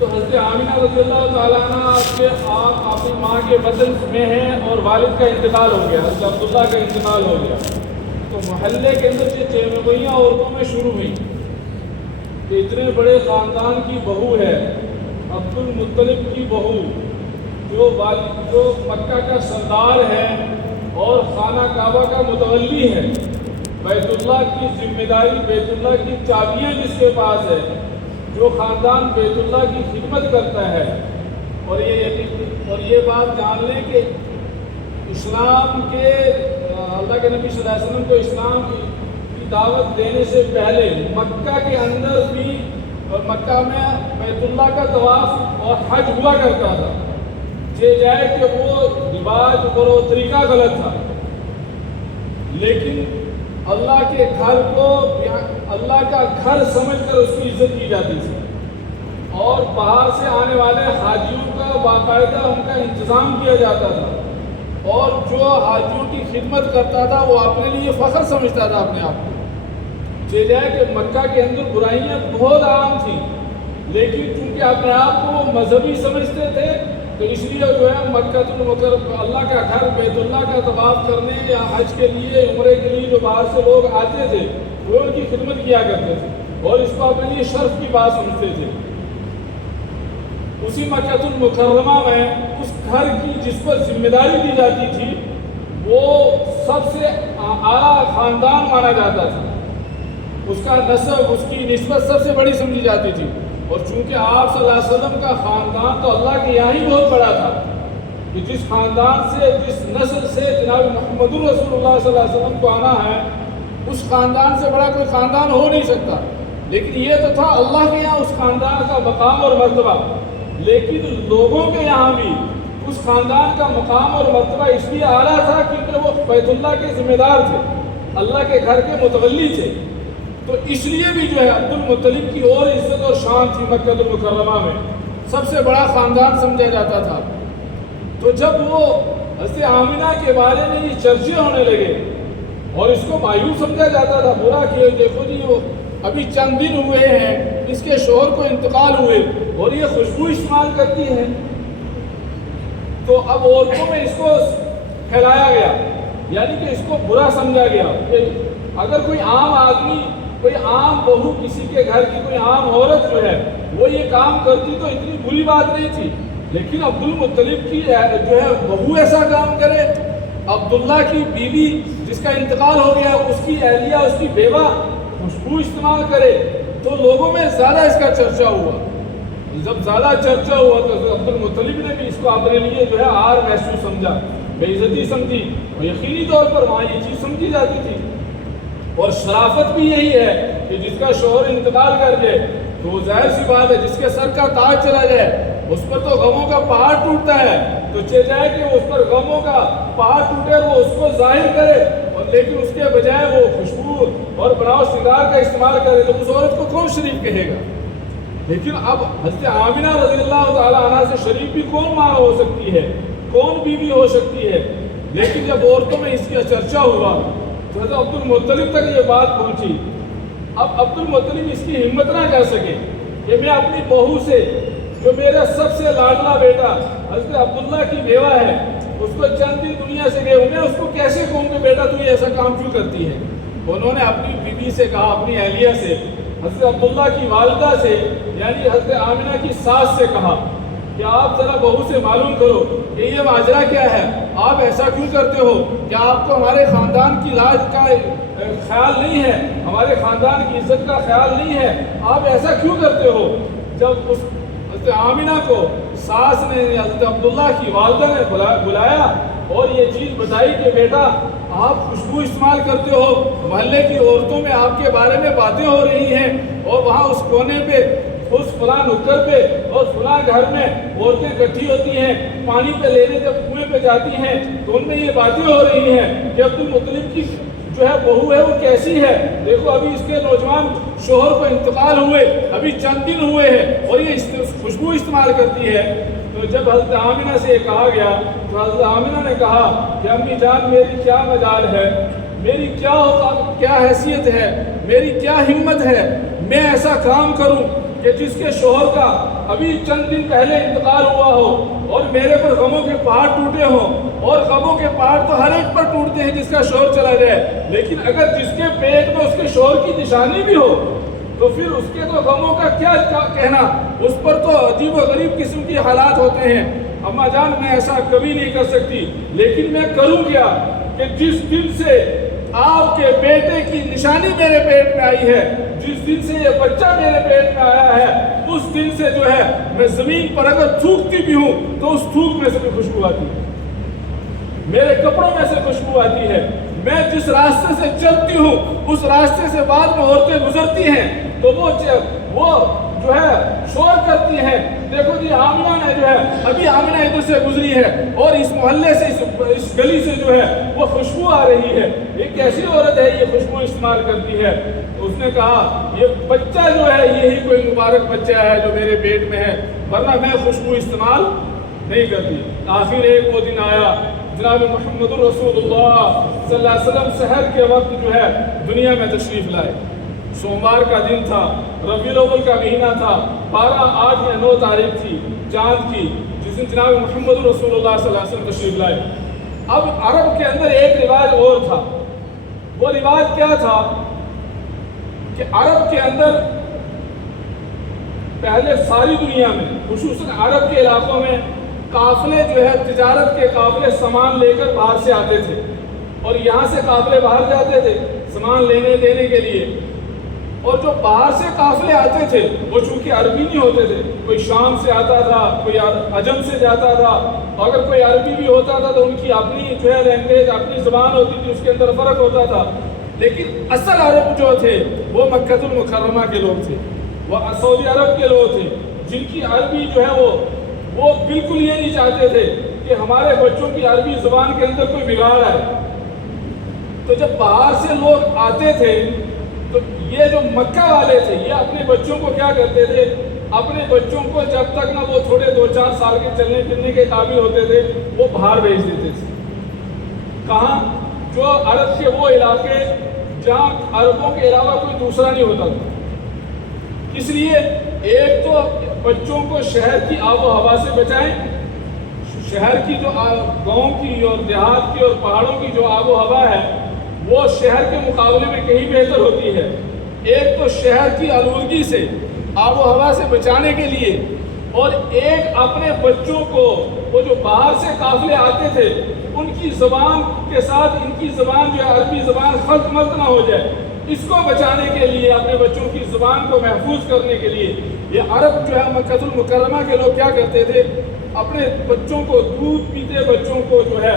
تو حضرت آمینہ رضی اللہ تعالیٰ عنہ کے آپ اپنی ماں کے بدن میں ہیں اور والد کا انتقال ہو گیا، حضرت عبداللہ کا انتقال ہو گیا، تو محلے کے اندر یہ چہمگوئیاں عورتوں میں شروع ہوئی کہ اتنے بڑے خاندان کی بہو ہے، عبد المطلب کی بہو جو مکہ کا سردار ہے اور خانہ کعبہ کا متولی ہے، بیت اللہ کی ذمہ داری، بیت اللہ کی چابیاں جس کے پاس ہے، جو خاندان بیت اللہ کی خدمت کرتا ہے، اور یہ بات جان لیں کہ اسلام کے اللہ کے نبی صلی اللہ علیہ وسلم کو اسلام کی دعوت دینے سے پہلے مکہ کے اندر بھی اور مکہ میں بیت اللہ کا طواف اور حج ہوا کرتا تھا، یہ جائے کہ وہ رواج اور وہ طریقہ غلط تھا، لیکن اللہ کے گھر کو اللہ کا گھر سمجھ کر اس کی عزت کی جاتی تھی، اور باہر سے آنے والے حاجیوں کا باقاعدہ ان کا انتظام کیا جاتا تھا، اور جو حاجیوں کی خدمت کرتا تھا وہ اپنے لیے فخر سمجھتا تھا اپنے آپ کو، یہ جائے کہ مکہ کے اندر برائیاں بہت عام تھیں، لیکن چونکہ اپنے آپ کو وہ مذہبی سمجھتے تھے تو اس لیے جو ہے مکہ المکرمہ اللہ کا گھر بیت اللہ کا طواف کرنے یا حج کے لیے عمرے کے لیے جو باہر سے لوگ آتے تھے وہ ان کی خدمت کیا کرتے تھے اور اس کو اپنے لیے شرف کی بات سمجھتے تھے۔ اسی مکہ المکرمہ میں اس گھر کی جس پر ذمہ داری دی جاتی تھی وہ سب سے اعلیٰ خاندان مانا جاتا تھا، اس کا نسب، اس کی نسبت سب سے بڑی سمجھی جاتی تھی، اور چونکہ آپ صلی اللہ علیہ وسلم کا خاندان تو اللہ کے یہاں ہی بہت بڑا تھا کہ جس خاندان سے، جس نسل سے جناب محمد رسول اللہ صلی اللہ علیہ وسلم کو آنا ہے اس خاندان سے بڑا کوئی خاندان ہو نہیں سکتا، لیکن یہ تو تھا اللہ کے یہاں اس خاندان کا مقام اور مرتبہ، لیکن لوگوں کے یہاں بھی اس خاندان کا مقام اور مرتبہ اس لیے اعلیٰ تھا کیونکہ وہ بیت اللہ کے ذمہ دار تھے، اللہ کے گھر کے متولی تھے، تو اس لیے بھی جو ہے عبد المطلب کی اور عزت اور شان تھی مکہ المکرمہ میں، سب سے بڑا خاندان سمجھا جاتا تھا۔ تو جب وہ حضرت آمینہ کے بارے میں یہ چرچے ہونے لگے اور اس کو مایوس سمجھا جاتا تھا، برا کہ دیکھو جی وہ ابھی چند دن ہوئے ہیں اس کے شوہر کو انتقال ہوئے اور یہ خوشبو استعمال کرتی ہے، تو اب عورتوں میں اس کو پھیلایا گیا، یعنی کہ اس کو برا سمجھا گیا کہ اگر کوئی عام آدمی، کوئی عام بہو، کسی کے گھر کی کوئی عام عورت جو ہے وہ یہ کام کرتی تو اتنی بری بات نہیں تھی، لیکن عبد المطلب کی جو ہے بہو ایسا کام کرے، عبداللہ کی بیوی جس کا انتقال ہو گیا اس کی اہلیہ، اس کی بیوہ خوشبو استعمال کرے، تو لوگوں میں زیادہ اس کا چرچا ہوا، جب زیادہ چرچا ہوا تو عبد المطلب نے بھی اس کو اپنے لیے جو ہے آر محسوس سمجھا، بے عزتی سمجھی، اور یقینی طور پر وہاں یہ چیز سمجھی جاتی تھی، اور شرافت بھی یہی ہے کہ جس کا شوہر انتقال کر جائے تو وہ ظاہر سی بات ہے جس کے سر کا تاج چلا جائے اس پر تو غموں کا پہاڑ ٹوٹتا ہے، تو جائے کہ اس پر غموں کا پہاڑ ٹوٹے وہ اس کو ظاہر کرے، اور لیکن اس کے بجائے وہ خوشبو اور بناؤ سنگار کا استعمال کرے تو اس عورت کو کون شریف کہے گا؟ لیکن اب حضرت آمینہ رضی اللہ تعالیٰ عنہ سے شریف بھی کون ماں ہو سکتی ہے، کون بیوی ہو سکتی ہے؟ لیکن جب عورتوں میں اس کا چرچا ہوا تو حضرت عبد المطلب تک یہ بات پہنچی، اب عبد المطلب اس کی ہمت نہ کر سکے کہ میں اپنی بہو سے، جو میرا سب سے لاڈلا بیٹا حضرت عبداللہ کی بیوہ ہے، اس کو چند دن دنیا سے گئے، میں اس کو کیسے کہوں کہ بیٹا تو یہ ایسا کام کیوں کرتی ہے؟ انہوں نے اپنی بیوی سے کہا، اپنی اہلیہ سے، حضرت عبداللہ کی والدہ سے یعنی حضرت آمینہ کی ساس سے کہا کہ آپ ذرا بہو سے معلوم کرو کہ یہ ماجرا کیا ہے، آپ ایسا کیوں کرتے ہو؟ کیا آپ کو ہمارے خاندان کی لاج کا خیال نہیں ہے، ہمارے خاندان کی عزت کا خیال نہیں ہے، آپ ایسا کیوں کرتے ہو؟ جب اس حضرت آمینہ کو ساس نے، حضرت عبداللہ کی والدہ نے بلایا اور یہ چیز بتائی کہ بیٹا آپ خوشبو استعمال کرتے ہو، محلے کی عورتوں میں آپ کے بارے میں باتیں ہو رہی ہیں، اور وہاں اس کونے پہ، اس فلاں نکڑ پہ اور فلاں گھر میں عورتیں اکٹھی ہوتی ہیں، پانی پہ لینے جب کنویں پہ جاتی ہیں تو ان میں یہ باتیں ہو رہی ہیں کہ عبد المطلب کی جو ہے بہو ہے وہ کیسی ہے، دیکھو ابھی اس کے نوجوان شوہر کو انتقال ہوئے ابھی چند دن ہوئے ہیں اور یہ خوشبو استعمال کرتی ہے۔ تو جب حضرت آمینہ سے یہ کہا گیا تو حضرت آمینہ نے کہا کہ امی جان میری کیا مجال ہے، میری کیا حیثیت ہے، میری کیا ہمت ہے، میں ایسا کام کروں کہ جس کے شوہر کا ابھی چند دن پہلے انتقال ہوا ہو اور میرے پر غموں کے پہاڑ ٹوٹے ہوں، اور غموں کے پہاڑ تو ہر ایک پر ٹوٹتے ہیں جس کا شوہر چلا جائے، لیکن اگر جس کے پیٹ میں اس کے شوہر کی نشانی بھی ہو تو پھر اس کے تو غموں کا کیا کہنا، اس پر تو عجیب و غریب قسم کی حالات ہوتے ہیں۔ اماں جان میں ایسا کبھی نہیں کر سکتی، لیکن میں کروں کیا کہ جس دن سے آپ کے بیٹے کی نشانی میرے پیٹ میں آئی ہے، جس دن سے یہ بچہ میرے پیٹ میں آیا ہے، اس دن سے جو ہے میں زمین پر اگر تھوکتی بھی ہوں تو اس تھوک میں سے بھی خوشبو آتی ہے، میرے کپڑوں میں سے خوشبو آتی ہے، میں جس راستے سے چلتی ہوں اس راستے سے بعد میں عورتیں گزرتی ہیں تو وہ جو ہے شور کرتی ہیں، دیکھو جی آمنہ نے جو ہے ابھی آمنہ ادھر سے گزری ہے اور اس محلے سے اس گلی سے جو ہے وہ خوشبو آ رہی ہے، یہ کیسی عورت ہے یہ خوشبو استعمال کرتی ہے؟ تو اس نے کہا یہ بچہ جو ہے یہی کوئی مبارک بچہ ہے جو میرے پیٹ میں ہے، ورنہ میں خوشبو استعمال نہیں کرتی۔ آخر ایک وہ دن آیا، جناب محمد رسول اللہ صلی اللہ علیہ وسلم سحر کے وقت جو ہے دنیا میں تشریف لائے، سوموار کا دن تھا، ربیع الاول کا مہینہ تھا، 12، 8 یا 9 تاریخ تھی چاند کی، جس دن جناب محمد رسول اللہ صلی اللہ علیہ وسلم تشریف لائے۔ اب عرب کے اندر ایک رواج اور تھا، وہ رواج کیا تھا کہ عرب کے اندر پہلے ساری دنیا میں خصوصاً عرب کے علاقوں میں قافلے جو ہے تجارت کے قافلے سامان لے کر باہر سے آتے تھے، اور یہاں سے قافلے باہر جاتے تھے سامان لینے دینے کے لیے، اور جو باہر سے قافلے آتے تھے وہ چونکہ عربی نہیں ہوتے تھے، کوئی شام سے آتا تھا، کوئی عجم سے جاتا تھا، اگر کوئی عربی بھی ہوتا تھا تو ان کی اپنی جو ہے لینگویج اپنی زبان ہوتی تھی، اس کے اندر فرق ہوتا تھا، لیکن اصل عرب جو تھے وہ مکہ المکرمہ کے لوگ تھے، وہ سعودی عرب کے لوگ تھے، جن کی عربی جو ہے وہ بالکل یہ نہیں چاہتے تھے کہ ہمارے بچوں کی عربی زبان کے اندر کوئی بگاڑ آئے۔ تو جب باہر سے لوگ آتے تھے تو یہ جو مکہ والے تھے یہ اپنے بچوں کو کیا کرتے تھے، اپنے بچوں کو جب تک نہ وہ تھوڑے 2-4 سال کے چلنے پھرنے کے قابل ہوتے تھے وہ باہر بھیج دیتے تھے۔ کہاں؟ جو عرب کے وہ علاقے جہاں عربوں کے علاوہ کوئی دوسرا نہیں ہوتا تھا۔ اس لیے ایک تو بچوں کو شہر کی آب و ہوا سے بچائیں، شہر کی جو گاؤں کی اور دیہات کی اور پہاڑوں کی جو آب و ہوا ہے وہ شہر کے مقابلے میں کہیں بہتر ہوتی ہے۔ ایک تو شہر کی آلودگی سے آب و ہوا سے بچانے کے لیے، اور ایک اپنے بچوں کو وہ جو باہر سے قافلے آتے تھے ان کی زبان کے ساتھ ان کی زبان جو ہے عربی زبان خلط ملط نہ ہو جائے، اس کو بچانے کے لیے، اپنے بچوں کی زبان کو محفوظ کرنے کے لیے یہ عرب جو ہے مکہ المکرمہ کے لوگ کیا کرتے تھے، اپنے بچوں کو دودھ پیتے بچوں کو جو ہے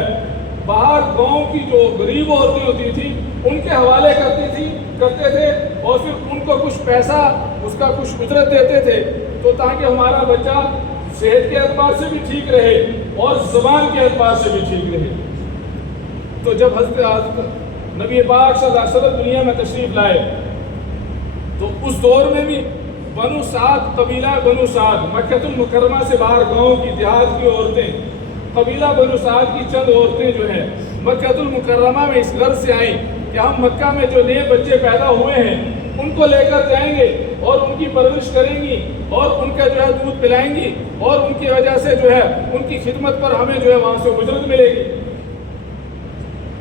باہر گاؤں کی جو غریب عورتیں ہوتی تھیں ان کے حوالے کرتے تھے، اور پھر ان کو کچھ پیسہ اس کا کچھ اجرت دیتے تھے، تو تاکہ ہمارا بچہ صحت کے اعتبار سے بھی ٹھیک رہے اور زبان کے اعتبار سے بھی ٹھیک رہے۔ تو جب حضرت نبی پاک صلی اللہ علیہ وسلم دنیا میں تشریف لائے تو اس دور میں بھی بنو سعد، قبیلہ بنو سعد، مکہ المکرمہ سے باہر گاؤں کی دیہات کی عورتیں، قبیلہ بنو سعد کی چند عورتیں جو ہیں مکہ المکرمہ میں اس غرض سے آئیں کہ ہم مکہ میں جو نئے بچے پیدا ہوئے ہیں ان کو لے کر جائیں گے اور ان کی پرورش کریں گی اور ان کا جو ہے دودھ پلائیں گی، اور ان کی وجہ سے جو ہے ان کی خدمت پر ہمیں جو ہے وہاں سے اجرت ملے گی۔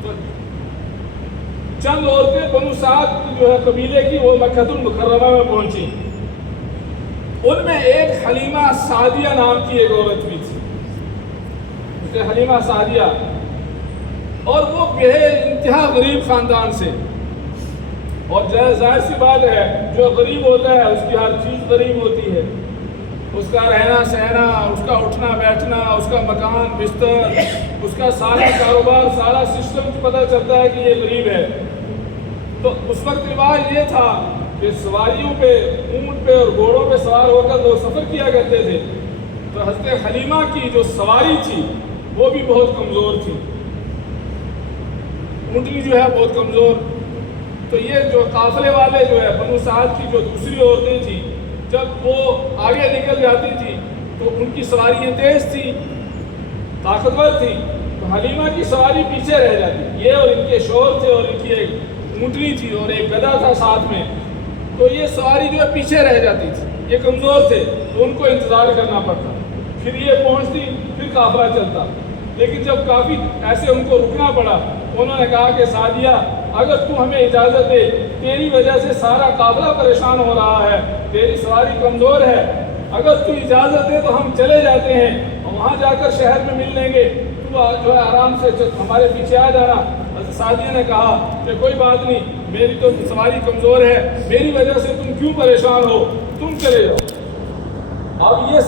تو چند عورتیں بنو سعد کی جو ہے قبیلے کی وہ مکہ المکرمہ میں پہنچی، ان میں ایک حلیمہ سعدیہ نام کی ایک عورت بھی تھی، حلیمہ سعدیہ، اور وہ بے انتہا غریب خاندان سے، اور ظاہر سی بات ہے جو غریب ہوتا ہے اس کی ہر چیز غریب ہوتی ہے، اس کا رہنا سہنا، اس کا اٹھنا بیٹھنا، اس کا مکان بستر، اس کا سارا کاروبار، سارا سسٹم پتہ چلتا ہے کہ یہ غریب ہے۔ تو اس وقت رواج یہ تھا کہ سواریوں پہ، اونٹ پہ اور گھوڑوں پہ سوار ہو کر لوگ سفر کیا کرتے تھے، تو حضرت حلیمہ کی جو سواری تھی وہ بھی بہت کمزور تھی، اونٹنی جو ہے بہت کمزور۔ تو یہ جو قافلے والے جو ہے بنو سعد کی جو دوسری عورتیں تھیں جب وہ آگے نکل جاتی تھی تو ان کی سواریاں تیز تھی، طاقتور تھی، تو حلیمہ کی سواری پیچھے رہ جاتی، یہ اور ان کے شوہر تھے اور ان کی ایک اونٹنی تھی اور ایک گدھا تھا ساتھ میں، تو یہ سواری جو ہے پیچھے رہ جاتی تھی۔ یہ کمزور تھے تو ان کو انتظار کرنا پڑتا، پھر یہ پہنچتی، پھر قافلہ چلتا، لیکن جب کافی ایسے ان کو رکنا پڑا، انہوں نے کہا کہ سعدیہ اگر تو ہمیں اجازت دے، تیری وجہ سے سارا قافلہ پریشان ہو رہا ہے، تیری سواری کمزور ہے، اگر تو اجازت دے تو ہم چلے جاتے ہیں، وہاں جا کر شہر میں مل لیں گے، تو جو ہے آرام سے ہمارے پیچھے آ جانا۔ حضرت سعدیہ نے کہا کہ کوئی بات نہیں، میری تو سواری کمزور ہے، میری وجہ سے تم کیوں پریشان ہو، تم چلے جاؤ۔ اب یہ